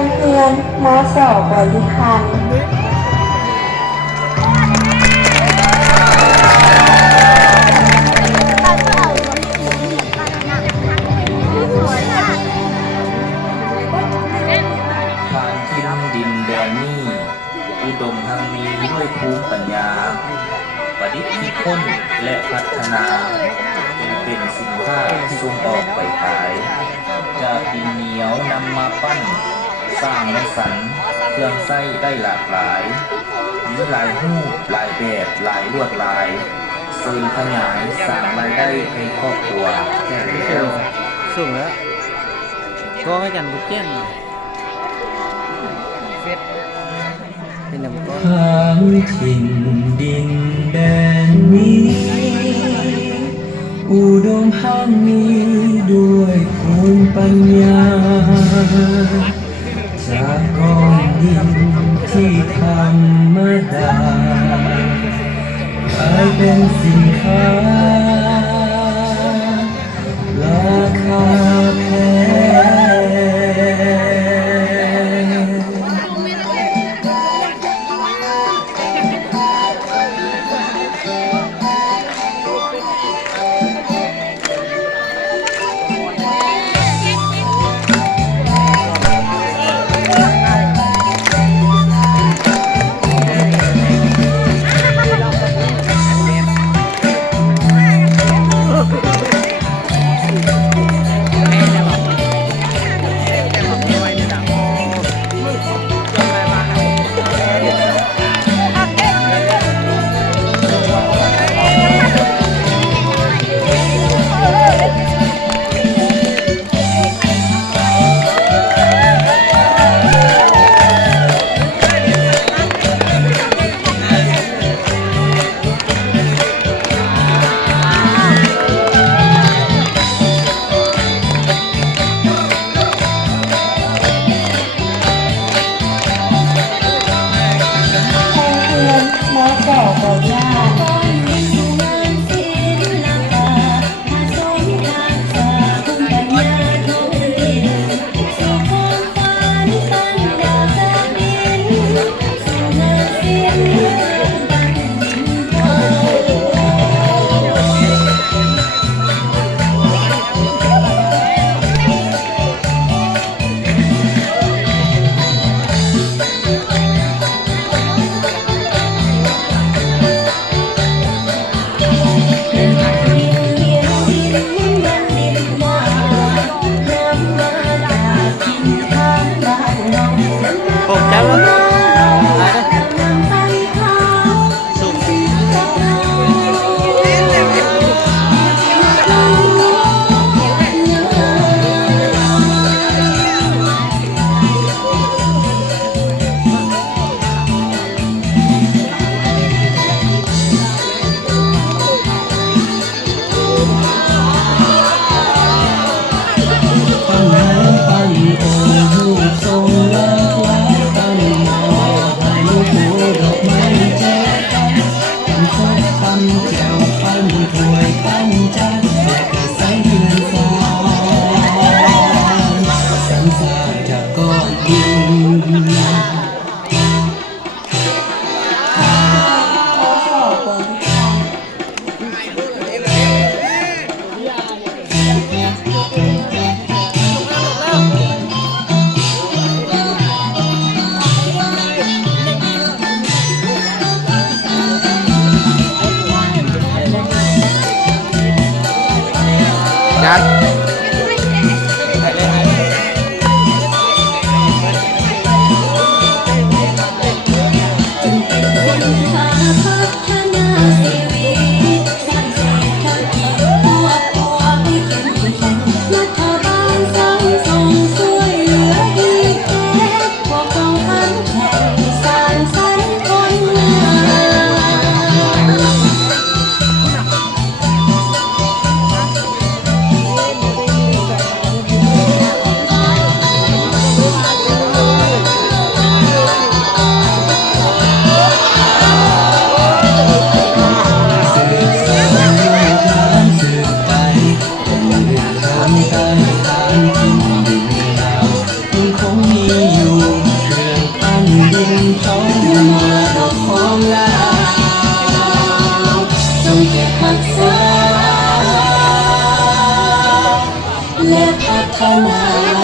งเรียนมสบริพันธ์ทางทินดินแดนนี้อุดมทั้งมีด้วยภูมิปัญญาประดิษฐ์คิดค้นและพัฒนาจนเป็นสินค้าส่งออกไปขายจากดินเหนียวนำมาปั้นสร้างในสรรค์เครื่องใช้ได้หลากหลายมีหลายรูปหลายแบบหลายลวดลายเสริมขยายสร้างรายได้ให้ครอบครัวแก่แล้ว สูงแล้วก็ให้จันบุกเจ้นเป็นน้ำก้อน ทางถิ่นดินแดนนี้อุดมหังมีด้วยภูมิปัญญาจากก้อนดินที่ธรรมดากลายเป็นสินค้าราคาแพง ผมจับแล้วสูงจัดคงมีอยู่ รักษาและพัฒนา